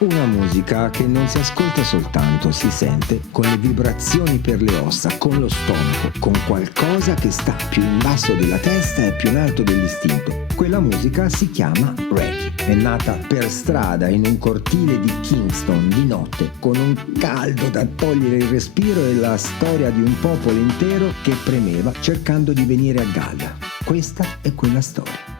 Una musica che non si ascolta soltanto, si sente con le vibrazioni per le ossa, con lo stomaco, con qualcosa che sta più in basso della testa e più in alto dell'istinto. Quella musica si chiama reggae. È nata per strada in un cortile di Kingston di notte, con un caldo da togliere il respiro e la storia di un popolo intero che premeva cercando di venire a galla. Questa è quella storia.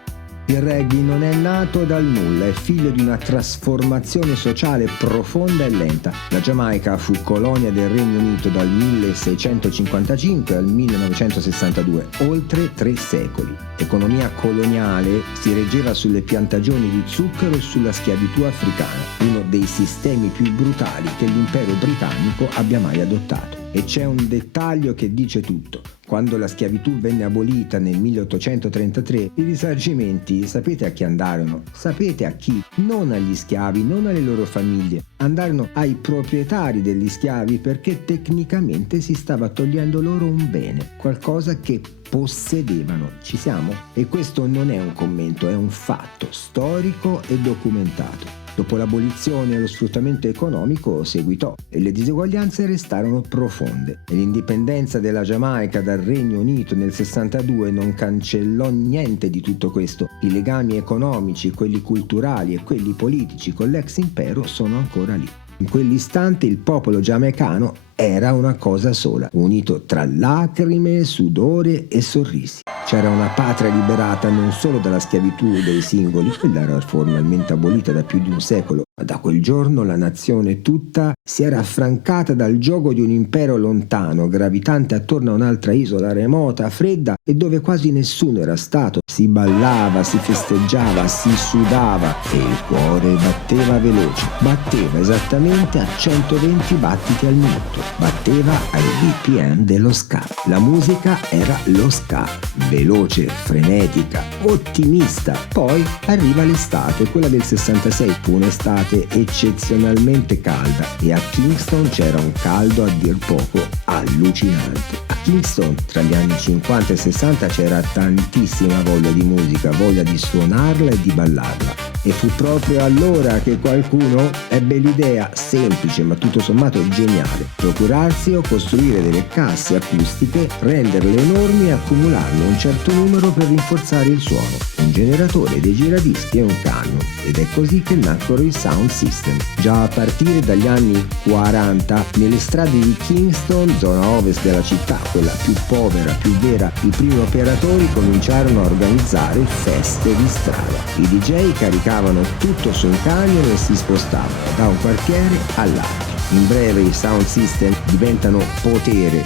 Il reggae non è nato dal nulla, è figlio di una trasformazione sociale profonda e lenta. La Giamaica fu colonia del Regno Unito dal 1655 al 1962, oltre 3 secoli. L'economia coloniale si reggeva sulle piantagioni di zucchero e sulla schiavitù africana, uno dei sistemi più brutali che l'impero britannico abbia mai adottato. E c'è un dettaglio che dice tutto. Quando la schiavitù venne abolita nel 1833, i risarcimenti sapete a chi andarono? Sapete a chi? Non agli schiavi, non alle loro famiglie. Andarono ai proprietari degli schiavi perché tecnicamente si stava togliendo loro un bene, qualcosa che possedevano. Ci siamo? E questo non è un commento, è un fatto storico e documentato. Dopo l'abolizione lo sfruttamento economico seguitò e le diseguaglianze restarono profonde. E l'indipendenza della Giamaica dal Regno Unito nel 62 non cancellò niente di tutto questo. I legami economici, quelli culturali e quelli politici con l'ex impero sono ancora lì. In quell'istante il popolo giamaicano era una cosa sola, unito tra lacrime, sudore e sorrisi. C'era una patria liberata non solo dalla schiavitù dei singoli, quella era formalmente abolita da più di un secolo, ma da quel giorno la nazione tutta si era affrancata dal giogo di un impero lontano, gravitante attorno a un'altra isola remota, fredda e dove quasi nessuno era stato. Si ballava, si festeggiava, si sudava e il cuore batteva veloce, batteva esattamente a 120 battiti al minuto. Batteva ai BPM dello ska. La musica era lo ska, veloce, frenetica, ottimista. Poi arriva l'estate, quella del 66, fu un'estate eccezionalmente calda e a Kingston c'era un caldo a dir poco allucinante. A Kingston tra gli anni 50 e 60 c'era tantissima voglia di musica, voglia di suonarla e di ballarla. E fu proprio allora che qualcuno ebbe l'idea, semplice ma tutto sommato geniale, procurarsi o costruire delle casse acustiche, renderle enormi e accumularne un certo numero per rinforzare il suono, un generatore, dei giradischi e un camion. Ed è così che nacquero i sound system. Già a partire dagli anni 40, nelle strade di Kingston, zona ovest della città, quella più povera, più vera, i primi operatori cominciarono a organizzare feste di strada. I DJ caricavano tutto su un camion e si spostavano da un quartiere all'altro. In breve i sound system diventano potere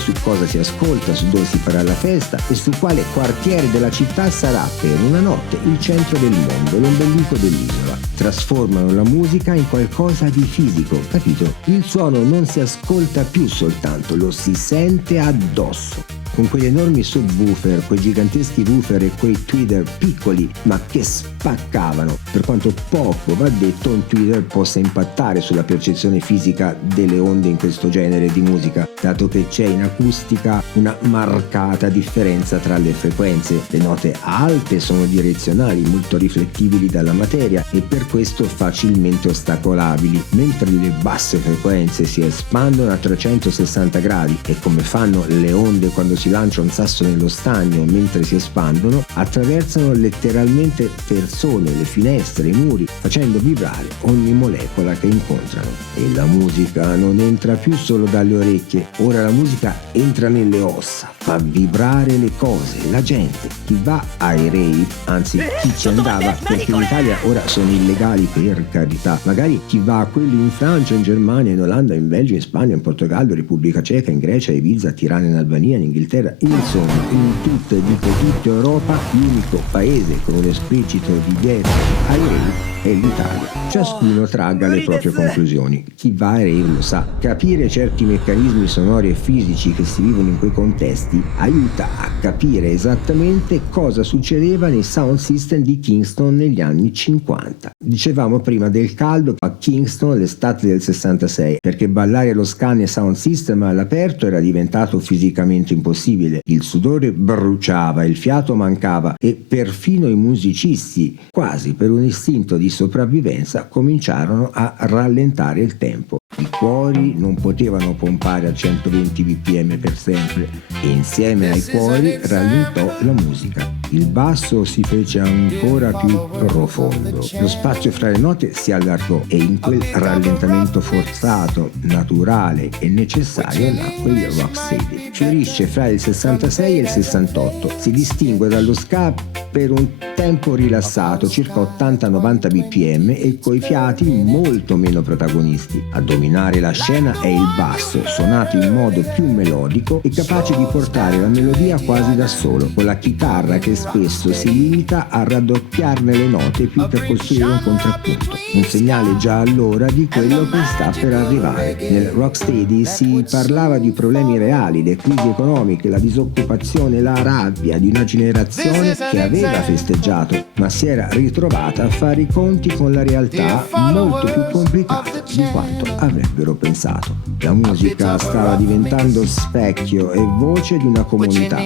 su cosa si ascolta, su dove si farà la festa e su quale quartiere della città sarà per una notte il centro del mondo, l'ombelico dell'isola. Trasformano la musica in qualcosa di fisico, capito? Il suono non si ascolta più soltanto, lo si sente addosso. Con quegli enormi subwoofer, quei giganteschi woofer e quei tweeter piccoli ma che spaccavano. Per quanto poco va detto un tweeter possa impattare sulla percezione fisica delle onde in questo genere di musica, dato che c'è in acustica una marcata differenza tra le frequenze. Le note alte sono direzionali, molto riflettibili dalla materia e per questo facilmente ostacolabili, mentre le basse frequenze si espandono a 360 gradi e come fanno le onde quando si lancia un sasso nello stagno mentre si espandono, attraversano letteralmente persone, le finestre, i muri, facendo vibrare ogni molecola che incontrano. E la musica non entra più solo dalle orecchie, ora la musica entra nelle ossa, fa vibrare le cose, la gente. Chi va ai rave, anzi chi ci andava, perché in Italia ora sono illegali per carità, magari chi va a quelli in Francia, in Germania, in Olanda, in Belgio, in Spagna, in Portogallo, Repubblica Ceca, in Grecia, Ibiza, Tirana, in Albania, in Inghilterra, insomma in tutta Europa l'unico paese con un esplicito divieto ai rave è l'Italia. Ciascuno tragga le proprie conclusioni. Chi va ai rave lo sa. Capire certi meccanismi sonori e fisici che si vivono in quei contesti aiuta a capire esattamente cosa succedeva nei sound system di Kingston negli anni 50. Dicevamo prima del caldo a Kingston l'estate del 66, perché ballare lo ska nei sound system all'aperto era diventato fisicamente impossibile. impossibile. Il sudore bruciava, il fiato mancava e perfino i musicisti, quasi per un istinto di sopravvivenza, cominciarono a rallentare il tempo. I cuori non potevano pompare a 120 bpm per sempre e insieme ai cuori rallentò la musica. Il basso si fece ancora più profondo, lo spazio fra le note si allargò e in quel rallentamento forzato, naturale e necessario nacque il rocksteady. Fiorisce fra il 66 e il 68, si distingue dallo ska per un tempo rilassato, circa 80-90 bpm e coi fiati molto meno protagonisti. A dominare la scena è il basso, suonato in modo più melodico e capace di portare la melodia quasi da solo, con la chitarra che spesso si limita a raddoppiarne le note più per costruire un contrappunto, un segnale già allora di quello che sta per arrivare. Nel rocksteady si parlava di problemi reali, le crisi economiche, la disoccupazione, la rabbia di una generazione che aveva festeggiato, ma si era ritrovata a fare i conti con la realtà molto più complicata di quanto avrebbero pensato. La musica stava diventando specchio e voce di una comunità.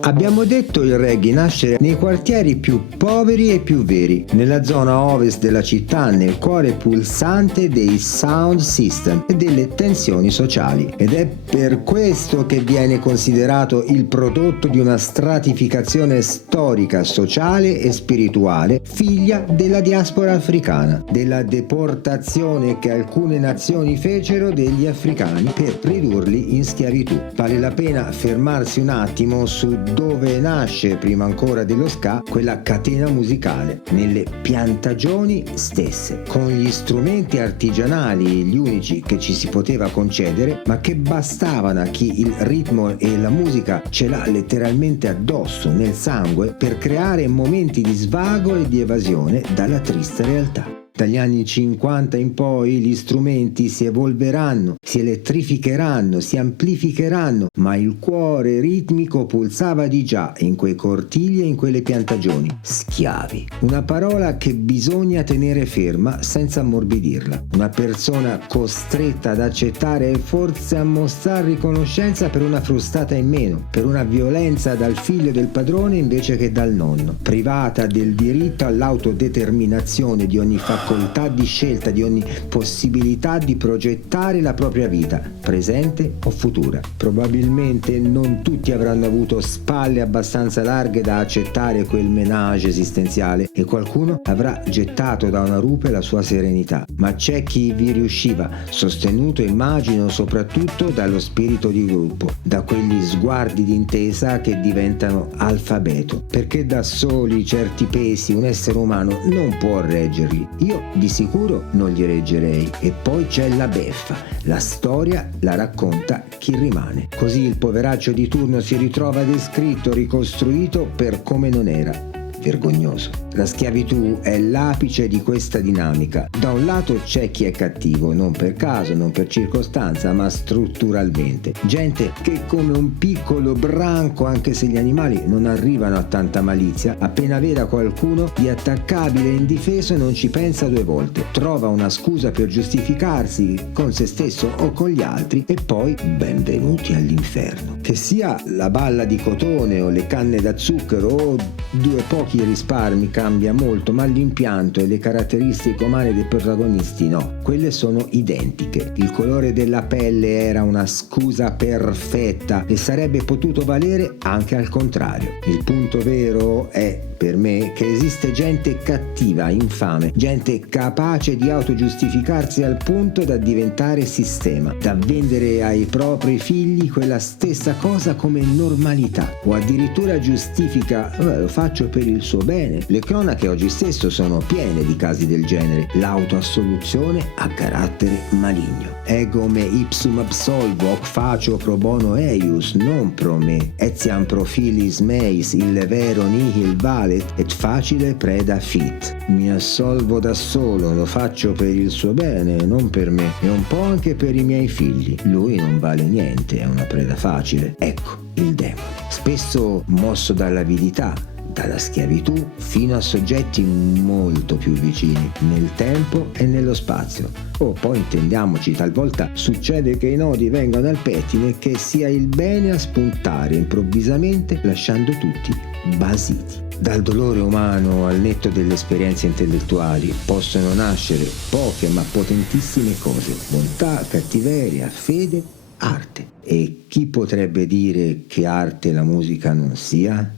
Abbiamo detto il reggae nasce nei quartieri più poveri e più veri, nella zona ovest della città, nel cuore pulsante dei sound system e delle tensioni sociali. Ed è per questo che viene considerato il prodotto di una stratificazione storica, sociale e spirituale, figlia della diaspora africana, della deportazione che alcune nazioni fecero degli africani per ridurli in schiavitù. Vale la pena fermarsi un attimo su dove nasce, prima ancora dello ska, quella catena musicale, nelle piantagioni stesse, con gli strumenti artigianali, gli unici che ci si poteva concedere, ma che bastavano a chi il ritmo e la musica ce l'ha letteralmente addosso, nel sangue, per creare momenti di svago e di evasione dalla triste realtà. Dagli anni 50 in poi gli strumenti si evolveranno, si elettrificheranno, si amplificheranno, ma il cuore ritmico pulsava di già in quei cortili e in quelle piantagioni. Schiavi. Una parola che bisogna tenere ferma senza ammorbidirla. Una persona costretta ad accettare e forse a mostrare riconoscenza per una frustata in meno, per una violenza dal figlio del padrone invece che dal nonno, privata del diritto all'autodeterminazione di ogni facoltà di scelta, di ogni possibilità di progettare la propria vita, presente o futura. Probabilmente non tutti avranno avuto spalle abbastanza larghe da accettare quel menage esistenziale e qualcuno avrà gettato da una rupe la sua serenità, ma c'è chi vi riusciva, sostenuto immagino soprattutto dallo spirito di gruppo, da quegli sguardi d'intesa che diventano alfabeto, perché da soli certi pesi un essere umano non può reggerli. Io di sicuro non li reggerei. E poi c'è la beffa, la storia la racconta chi rimane. Così il poveraccio di turno si ritrova descritto, ricostruito per come non era. Vergognoso. La schiavitù è l'apice di questa dinamica. Da un lato c'è chi è cattivo, non per caso, non per circostanza, ma strutturalmente. Gente che come un piccolo branco, anche se gli animali non arrivano a tanta malizia, appena veda qualcuno di attaccabile e indifeso non ci pensa due volte. Trova una scusa per giustificarsi con se stesso o con gli altri e poi benvenuti all'inferno. Che sia la balla di cotone o le canne da zucchero o due pochi risparmi cambia molto, ma l'impianto e le caratteristiche umane dei protagonisti no, quelle sono identiche. Il colore della pelle era una scusa perfetta e sarebbe potuto valere anche al contrario. Il punto vero è, per me, che esiste gente cattiva, infame, gente capace di autogiustificarsi al punto da diventare sistema, da vendere ai propri figli quella stessa cosa come normalità, o addirittura giustifica lo faccio per il suo bene. Le cronache oggi stesso sono piene di casi del genere. L'autoassoluzione ha carattere maligno. Ego me ipsum absolvo, hoc facio pro bono eius, non pro me. Etiam pro filis meis, ille vero nihil vale, squalet et facile preda fit. Mi assolvo da solo, lo faccio per il suo bene, non per me, e un po' anche per i miei figli. Lui non vale niente, è una preda facile. Ecco il demone, spesso mosso dall'avidità, dalla schiavitù, fino a soggetti molto più vicini nel tempo e nello spazio. Poi intendiamoci, talvolta succede che i nodi vengano al pettine e che sia il bene a spuntare improvvisamente, lasciando tutti basiti. Dal dolore umano al netto delle esperienze intellettuali possono nascere poche ma potentissime cose: bontà, cattiveria, fede, arte. E chi potrebbe dire che arte la musica non sia?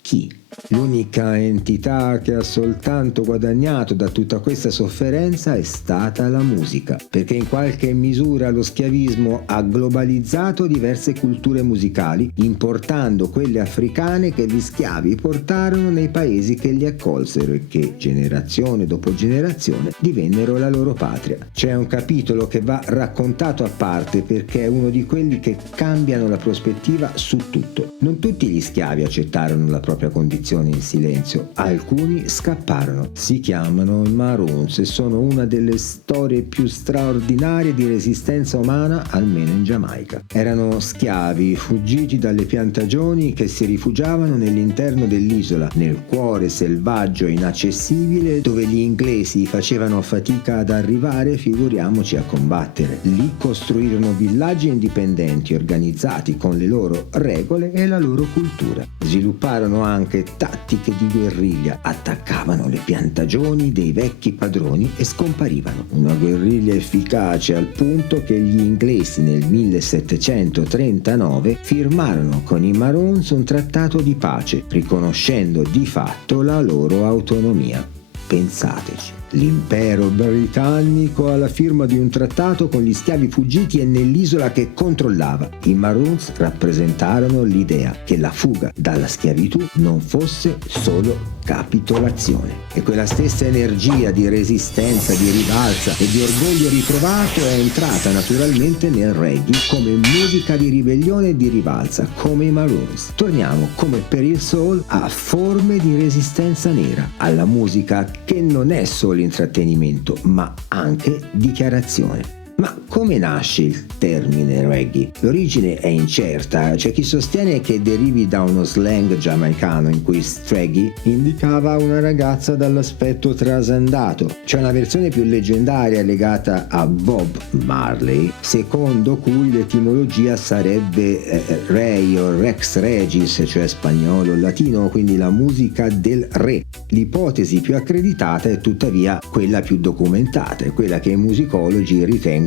Chi? L'unica entità che ha soltanto guadagnato da tutta questa sofferenza è stata la musica, perché in qualche misura lo schiavismo ha globalizzato diverse culture musicali, importando quelle africane che gli schiavi portarono nei paesi che li accolsero e che, generazione dopo generazione, divennero la loro patria. C'è un capitolo che va raccontato a parte perché è uno di quelli che cambiano la prospettiva su tutto. Non tutti gli schiavi accettarono la propria condizione in silenzio, alcuni scapparono. Si chiamano i Maroons e sono una delle storie più straordinarie di resistenza umana, almeno in Giamaica. Erano schiavi fuggiti dalle piantagioni che si rifugiavano nell'interno dell'isola, nel cuore selvaggio e inaccessibile dove gli inglesi facevano fatica ad arrivare, figuriamoci a combattere. Lì costruirono villaggi indipendenti organizzati con le loro regole e la loro cultura. Svilupparono anche tattiche di guerriglia, attaccavano le piantagioni dei vecchi padroni e scomparivano. Una guerriglia efficace al punto che gli inglesi nel 1739 firmarono con i Maroons un trattato di pace, riconoscendo di fatto la loro autonomia. Pensateci, l'impero britannico alla firma di un trattato con gli schiavi fuggiti e nell'isola che controllava. I Maroons rappresentarono l'idea che la fuga dalla schiavitù non fosse solo capitolazione. E quella stessa energia di resistenza, di rivalsa e di orgoglio ritrovato è entrata naturalmente nel reggae come musica di ribellione e di rivalsa, come i Maroons. Torniamo, come per il soul, a forme di resistenza nera, alla musica che non è solo intrattenimento, ma anche dichiarazione. Ma come nasce il termine reggae? L'origine è incerta, c'è chi sostiene che derivi da uno slang giamaicano in cui straggy indicava una ragazza dall'aspetto trasandato. C'è una versione più leggendaria legata a Bob Marley, secondo cui l'etimologia sarebbe rei o rex regis, cioè spagnolo o latino, quindi la musica del re. L'ipotesi più accreditata è tuttavia quella più documentata, è quella che i musicologi ritengono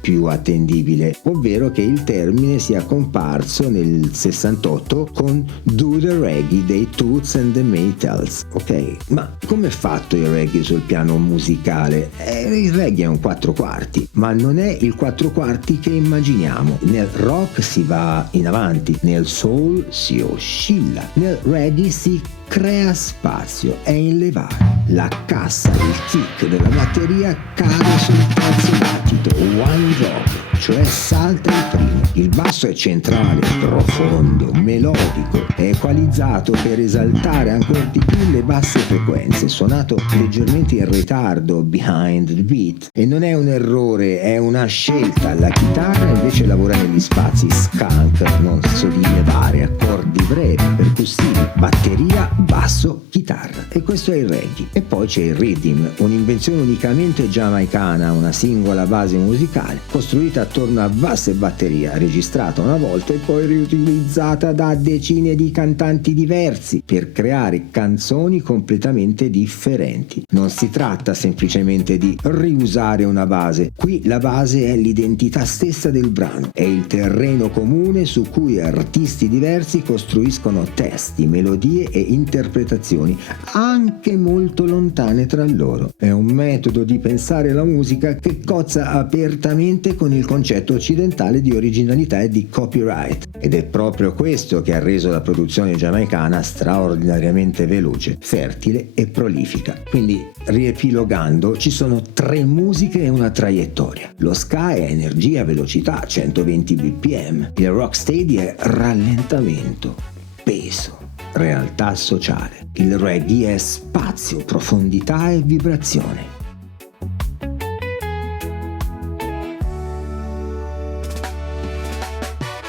più attendibile, ovvero che il termine sia comparso nel 68 con Do the Reggae dei Toots and the Maytals. Ok, ma come è fatto il reggae sul piano musicale? Il reggae è un 4/4, ma non è il 4/4 che immaginiamo. Nel rock si va in avanti, nel soul si oscilla, nel reggae si crea spazio, è in levare. La cassa, il kick della batteria cade sul terzo battito, one drop, cioè salta il primo. Il basso è centrale, profondo, melodico, è equalizzato per esaltare ancora di più le basse frequenze, suonato leggermente in ritardo, behind the beat. E non è un errore, è una scelta. La chitarra invece lavora negli spazi, skunk, non sollevare, accordi brevi, percussivi, batteria, basso, chitarra. E questo è il reggae. E poi c'è il rhythm, un'invenzione unicamente giamaicana, una singola base musicale costruita attorno a basso e batteria, registrata una volta e poi riutilizzata da decine di cantanti diversi per creare canzoni completamente differenti. Non si tratta semplicemente di riusare una base, qui la base è l'identità stessa del brano, è il terreno comune su cui artisti diversi costruiscono testi, melodie e interpretazioni anche molto lontane tra loro. È un metodo di pensare la musica che cozza apertamente con il concetto occidentale di originalità e di copyright, ed è proprio questo che ha reso la produzione giamaicana straordinariamente veloce, fertile e prolifica. Quindi, riepilogando, ci sono 3 musiche e una traiettoria. Lo ska è energia, velocità, 120 bpm. Il rocksteady è rallentamento, peso, realtà sociale. Il reggae è spazio, profondità e vibrazione.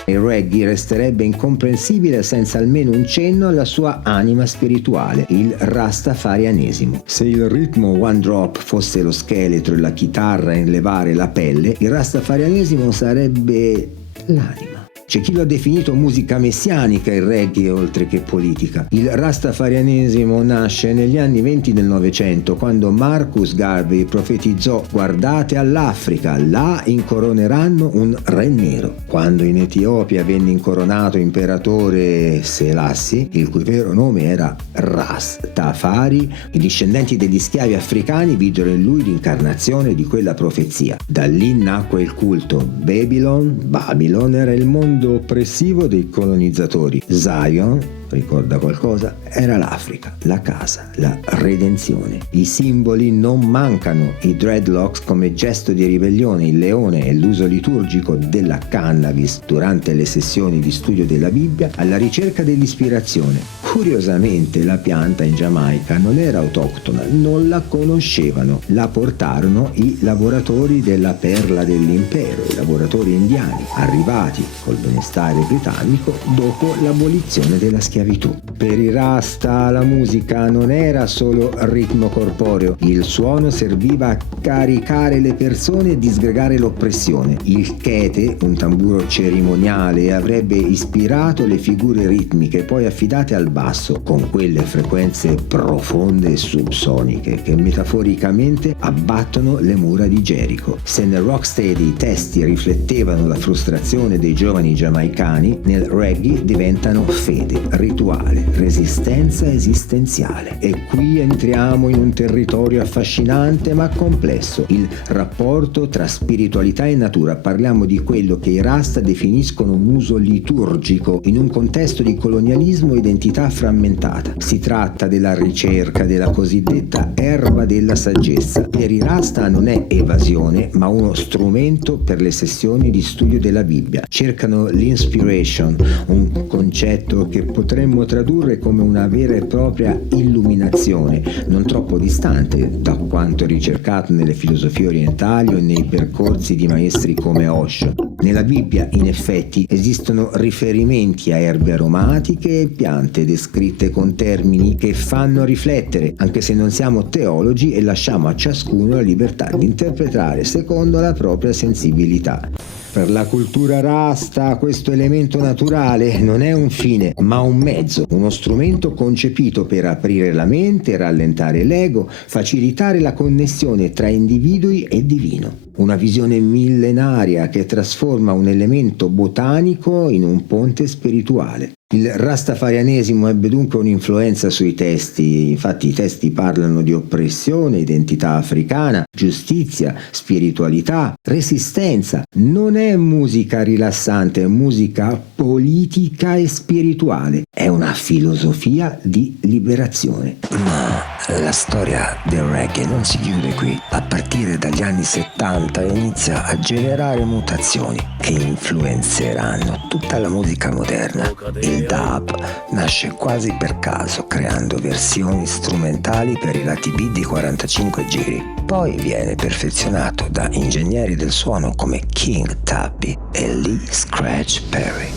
Il reggae resterebbe incomprensibile senza almeno un cenno alla sua anima spirituale, il rastafarianesimo. Se il ritmo one drop fosse lo scheletro e la chitarra a inlevare la pelle, il rastafarianesimo sarebbe l'anima. C'è chi lo ha definito musica messianica il reggae oltre che politica. Il rastafarianesimo nasce negli anni 20 del Novecento, quando Marcus Garvey profetizzò: guardate all'Africa, là incoroneranno un re nero. Quando in Etiopia venne incoronato imperatore Selassie, il cui vero nome era Rastafari, i discendenti degli schiavi africani videro in lui l'incarnazione di quella profezia. Da lì nacque il culto. Babylon era il mondo oppressivo dei colonizzatori. Zion, ricorda qualcosa? Era l'Africa, la casa, la redenzione. I simboli non mancano, i dreadlocks come gesto di ribellione, il leone e l'uso liturgico della cannabis durante le sessioni di studio della Bibbia alla ricerca dell'ispirazione. Curiosamente la pianta in Giamaica non era autoctona, non la conoscevano, la portarono i lavoratori della perla dell'impero, i lavoratori indiani, arrivati col benestare britannico dopo l'abolizione della schiavitù. Per i Rasta la musica non era solo ritmo corporeo, il suono serviva a caricare le persone e disgregare l'oppressione. Il chete, un tamburo cerimoniale, avrebbe ispirato le figure ritmiche poi affidate al basso, con quelle frequenze profonde e subsoniche che metaforicamente abbattono le mura di Gerico. Se nel rocksteady i testi riflettevano la frustrazione dei giovani giamaicani, nel reggae diventano fede, rituale, resistenza esistenziale. E qui entriamo in un territorio affascinante ma complesso, il rapporto tra spiritualità e natura. Parliamo di quello che i Rasta definiscono un uso liturgico in un contesto di colonialismo e identità frammentata. Si tratta della ricerca della cosiddetta erba della saggezza. Per i Rasta non è evasione, ma uno strumento per le sessioni di studio della Bibbia. Cercano l'inspiration, un concetto che potremmo tradurre come una vera e propria illuminazione, non troppo distante da quanto ricercato nelle filosofie orientali o nei percorsi di maestri come Osho. Nella Bibbia, in effetti, esistono riferimenti a erbe aromatiche e piante descritte con termini che fanno riflettere, anche se non siamo teologi e lasciamo a ciascuno la libertà di interpretare secondo la propria sensibilità. Per la cultura Rasta questo elemento naturale non è un fine, ma un mezzo, uno strumento concepito per aprire la mente, rallentare l'ego, facilitare la connessione tra individui e divino. Una visione millenaria che trasforma un elemento botanico in un ponte spirituale. Il rastafarianesimo ebbe dunque un'influenza sui testi, infatti i testi parlano di oppressione, identità africana, giustizia, spiritualità, resistenza. Non è musica rilassante, è musica politica e spirituale, è una filosofia di liberazione. Ma la storia del reggae non si chiude qui. A partire dagli anni 70 inizia a generare mutazioni che influenzeranno tutta la musica moderna. Il dub nasce quasi per caso, creando versioni strumentali per i lati B di 45 giri. Poi viene perfezionato da ingegneri del suono come King Tubby e Lee Scratch Perry.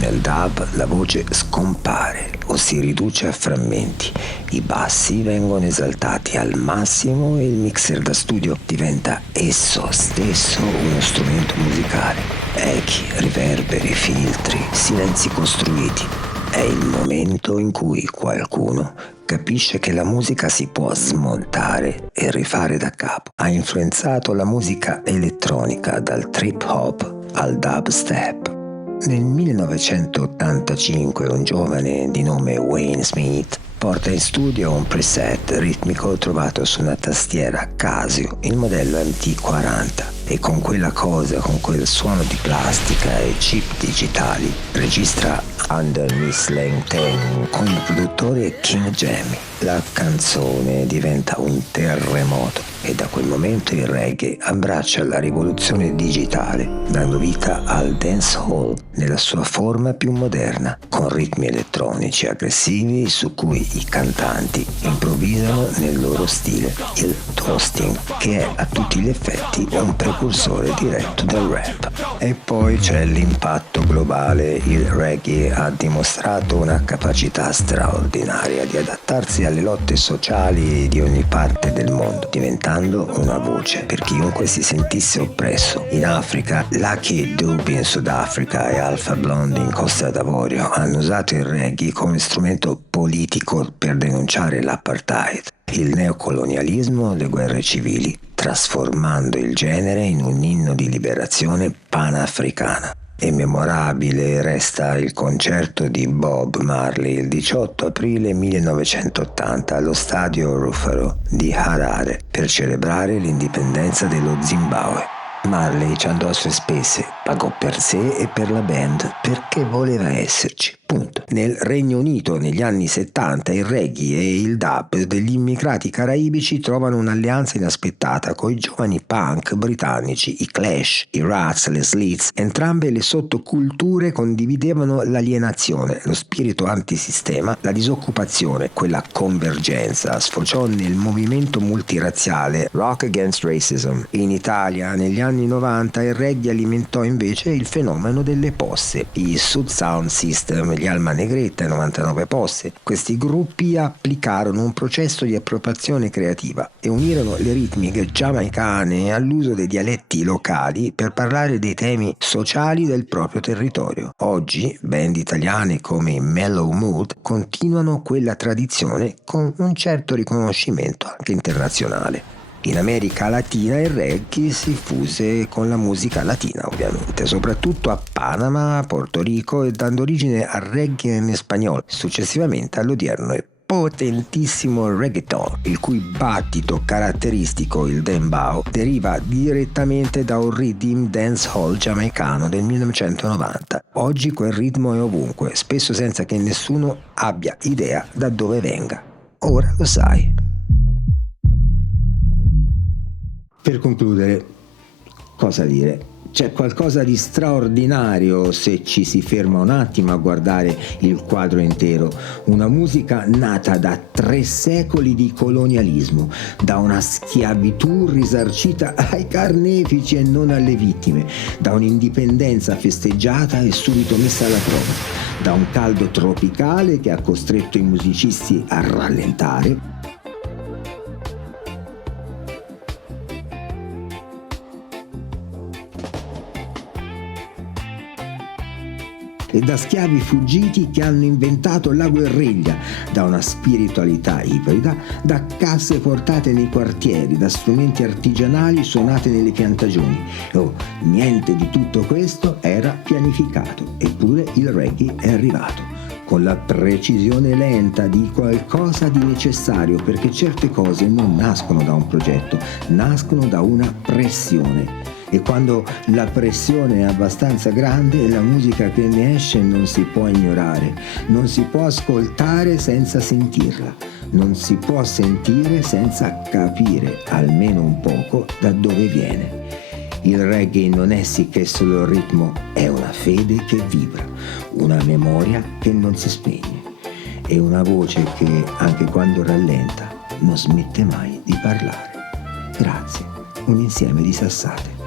Nel dub la voce scompare o si riduce a frammenti, i bassi vengono esaltati al massimo e il mixer da studio diventa esso stesso uno strumento musicale. Echi, riverberi, filtri, silenzi costruiti. È il momento in cui qualcuno capisce che la musica si può smontare e rifare da capo. Ha influenzato la musica elettronica dal trip hop al dubstep. Nel 1985 un giovane di nome Wayne Smith porta in studio un preset ritmico trovato su una tastiera Casio, il modello MT40, e con quella cosa, con quel suono di plastica e chip digitali, registra Under Miss Lane 10 con il produttore King Jammy. La canzone diventa un terremoto. E da quel momento il reggae abbraccia la rivoluzione digitale, dando vita al dancehall nella sua forma più moderna, con ritmi elettronici aggressivi su cui i cantanti improvvisano nel loro stile, il toasting, che è a tutti gli effetti un precursore diretto del rap. E poi c'è l'impatto globale. Il reggae ha dimostrato una capacità straordinaria di adattarsi alle lotte sociali di ogni parte del mondo, diventando una voce per chiunque si sentisse oppresso. In Africa, Lucky Dube in Sudafrica e Alpha Blondy in Costa d'Avorio hanno usato il reggae come strumento politico per denunciare l'apartheid, il neocolonialismo, le guerre civili, trasformando il genere in un inno di liberazione panafricana. E memorabile resta il concerto di Bob Marley il 18 aprile 1980 allo stadio Rufaro di Harare per celebrare l'indipendenza dello Zimbabwe. Marley ci andò a sue spese, pagò per sé e per la band perché voleva esserci. Punto. Nel Regno Unito negli anni 70 il reggae e il dub degli immigrati caraibici trovano un'alleanza inaspettata con i giovani punk britannici, i Clash, i Rats, le Slits. Entrambe le sottoculture condividevano l'alienazione, lo spirito antisistema, la disoccupazione. Quella convergenza sfociò nel movimento multirazziale Rock Against Racism. In Italia negli anni 90 il reggae alimentò invece il fenomeno delle posse, i Sud Sound System, gli Alma Negretta e 99 Posse. Questi gruppi applicarono un processo di appropriazione creativa e unirono le ritmiche giamaicane all'uso dei dialetti locali per parlare dei temi sociali del proprio territorio. Oggi band italiane come i Mellow Mood continuano quella tradizione con un certo riconoscimento anche internazionale. In America Latina il reggae si fuse con la musica latina, ovviamente, soprattutto a Panama, Porto Rico, e dando origine al reggae in spagnolo, successivamente all'odierno e potentissimo reggaeton, il cui battito caratteristico, il dembow, deriva direttamente da un rhythm dancehall giamaicano del 1990. Oggi quel ritmo è ovunque, spesso senza che nessuno abbia idea da dove venga. Ora lo sai. Per concludere, cosa dire? C'è qualcosa di straordinario se ci si ferma un attimo a guardare il quadro intero. Una musica nata da 3 secoli di colonialismo, da una schiavitù risarcita ai carnefici e non alle vittime, da un'indipendenza festeggiata e subito messa alla prova, da un caldo tropicale che ha costretto i musicisti a rallentare, e da schiavi fuggiti che hanno inventato la guerriglia, da una spiritualità ibrida, da casse portate nei quartieri, da strumenti artigianali suonati nelle piantagioni. Niente di tutto questo era pianificato, eppure il reggae è arrivato, con la precisione lenta di qualcosa di necessario, perché certe cose non nascono da un progetto, nascono da una pressione. E quando la pressione è abbastanza grande, la musica che ne esce non si può ignorare, non si può ascoltare senza sentirla, non si può sentire senza capire, almeno un poco, da dove viene. Il reggae non è sì che solo il ritmo, è una fede che vibra, una memoria che non si spegne e una voce che, anche quando rallenta, non smette mai di parlare. Grazie, un insieme di sassate.